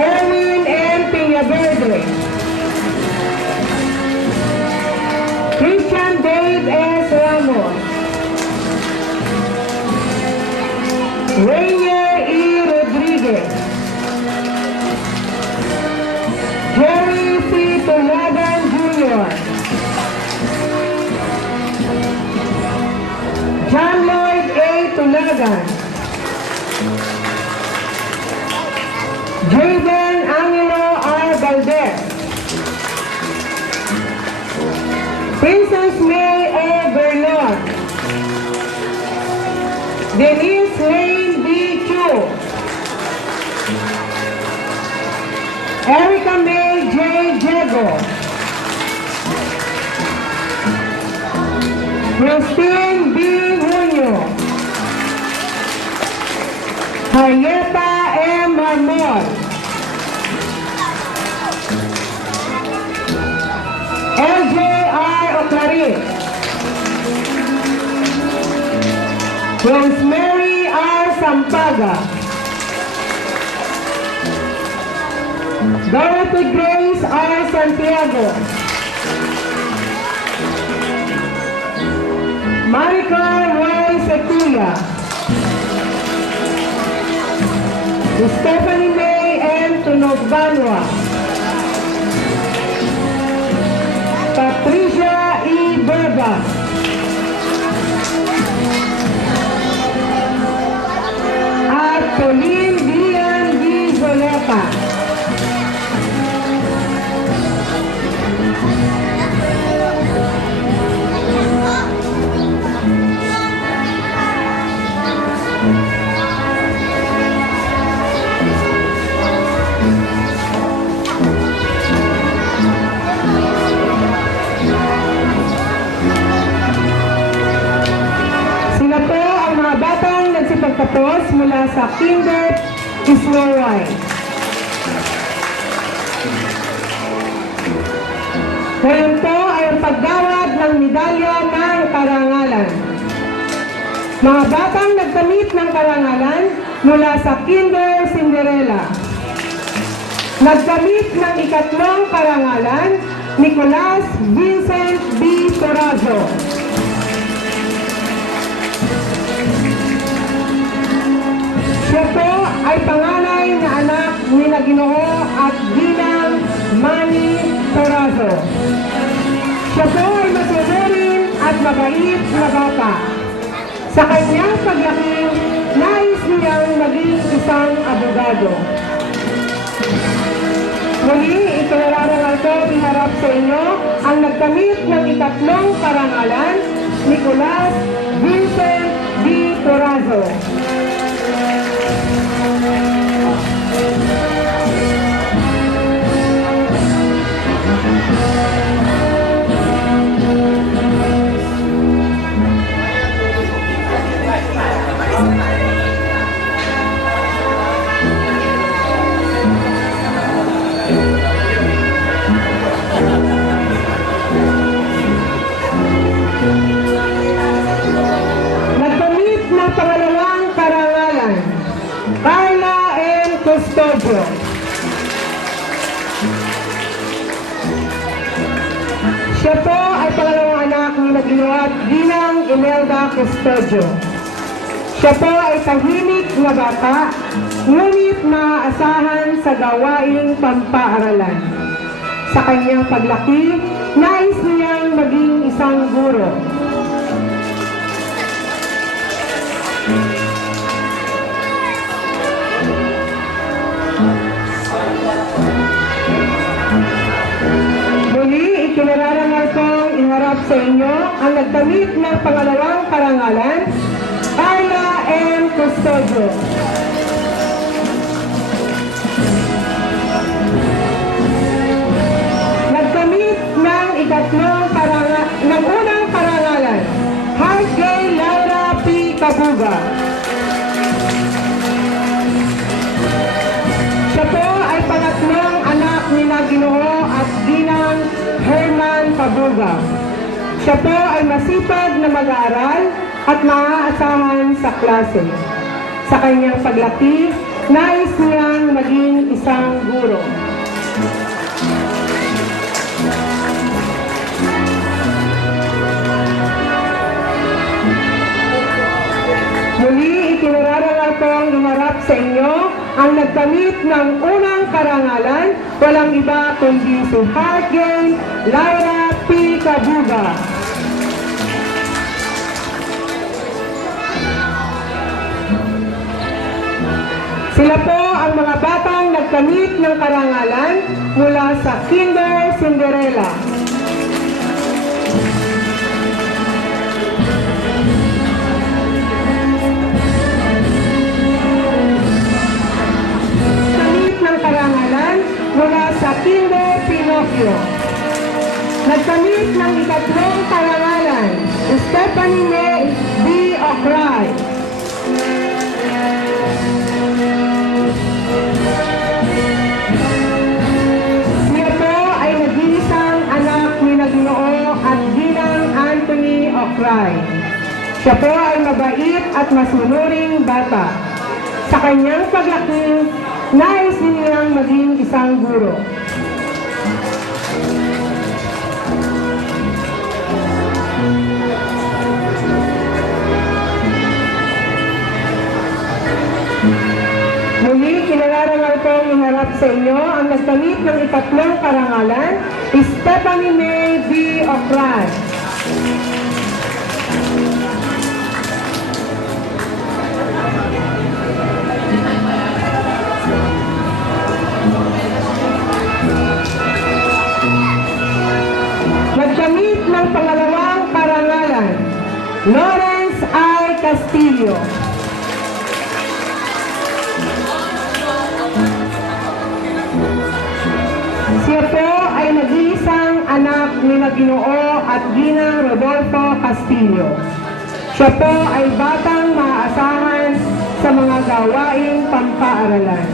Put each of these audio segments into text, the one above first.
Erwin M. Peñaverde, Christian Dave S. Ramos, Rainier E. Rodriguez, Jerry C. Tulagan Jr., John Lloyd A. Tulagan, Javen Angelo R. Valdez, Princess May A. Berlon, Denise Lane B. Chu, Erica May J. Jego, Christine B. Junio, Hayeta M. Marmol, LJ.R. Oclarit, Rosemary R. Sampaga, Dorothy Grace R. Santiago, Marica Y. Sequilla, Stephanie May M. Tunogbanwa, Patricia E. Berba, at Pauline Dian D. Zoleta. Sila po ang mga batang nagsipagtapos mula sa Kinder Isloray. Ngayon po ay ang paggawad ng medalya ng karangalan. Mga batang nagkamit ng karangalan mula sa Kinder Cinderella. Nagkamit ng ikatlong karangalan, Nicolas Vincent B. Torazo. Siya po ay panganay na anak ni Ginoo at Ginang Manny Torazo. Siya po ay masunurin at mabait na bata. Sa kanyang paglaki, nais niyang maging isang abogado. Muli, ikinararangal ko iharap sa inyo ang nagkamit ng ikatlong karangalan, Nicolas Vincent B. Torazo. Nagkamit ng pangalawang karangalan, Carla N. Custodio. Siya po ay pangalawang anak ni Ginoo at Ginang Imelda Custodio. Siya po ay tahimik na bata, ngunit maaasahan sa gawaing pampaaralan. Sa kanyang paglaki, nais niyang maging isang guro. Muli, ikinararangal kong iharap sa inyo ang nagkamit ng pangalawang karangalan, Carla M. Custodio. Nagkamit ng ng unang karangalan, Hargay Laura P. Kabuga. Siya po ay pangatlong anak ni Ginoo at Ginang Herman Kabuga. Siya po ay masipag na mag-aaral at maaasahan sa klase. Sa kanyang paglaki, nais niyang maging isang guro. ang nagkamit ng unang karangalan, walang iba kundi si Heartgain Lyra P. Kabuga. Sila po ang mga batang nagkamit ng karangalan mula sa Kinder Cinderella. Nagkamit ng karangalan mula sa Kinder Pinocchio. Nagkamit ng ikatlong karangalan, Stephanie May B. Ocray. Siya po ay nag-iisang anak ni Ginoo at Ginang Anthony Ocray. Siya po ay mabait at masunuring bata. Sa kanyang paglaki, nais niyang maging isang guro. Muli, kinararangal kong iharap sa inyo ang nagkamit ng ikatlong karangalan, Stephanie May B. Ocray. Nagkamit ng pangalawang karangalan, Lawrence I. Castillo. Siya po ay nag-iisang anak ni Ginoo at Ginang Rodolfo Castillo. Siya po ay batang maaasahan sa mga gawaing pampaaralan.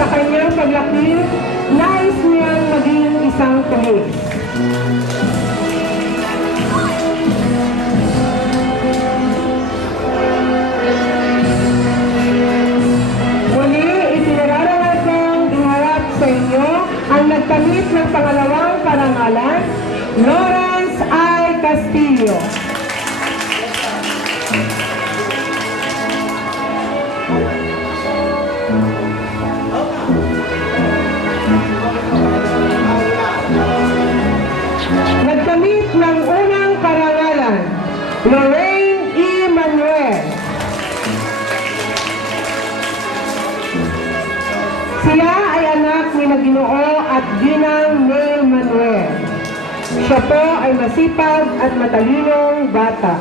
Sa kanyang paglaki, nais niyang maging isang pulis. Muli, itinararangal kong iharap sa inyo ang nagkamit ng pangalawang karangalan, Lawrence I. Castillo. Nagkamit ng unang karangalan, Lorraine E. Manuel. Sila ay anak ni Ginoo at Ginang May Manuel. Siya po ay masipag at matalinong bata.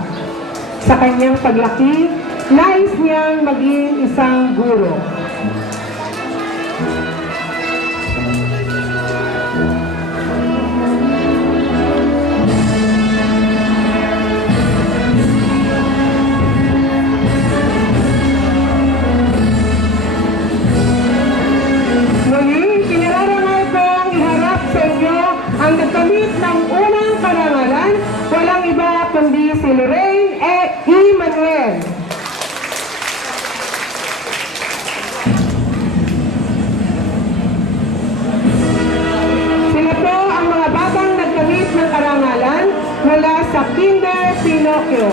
Sa kanyang paglaki, nais niyang maging isang guro. Ang nagkamit ng unang karangalan, walang iba kundi si Lorraine E. Manuel. Sila po ang mga batang nagkamit ng karangalan mula sa Kinder Pinocchio.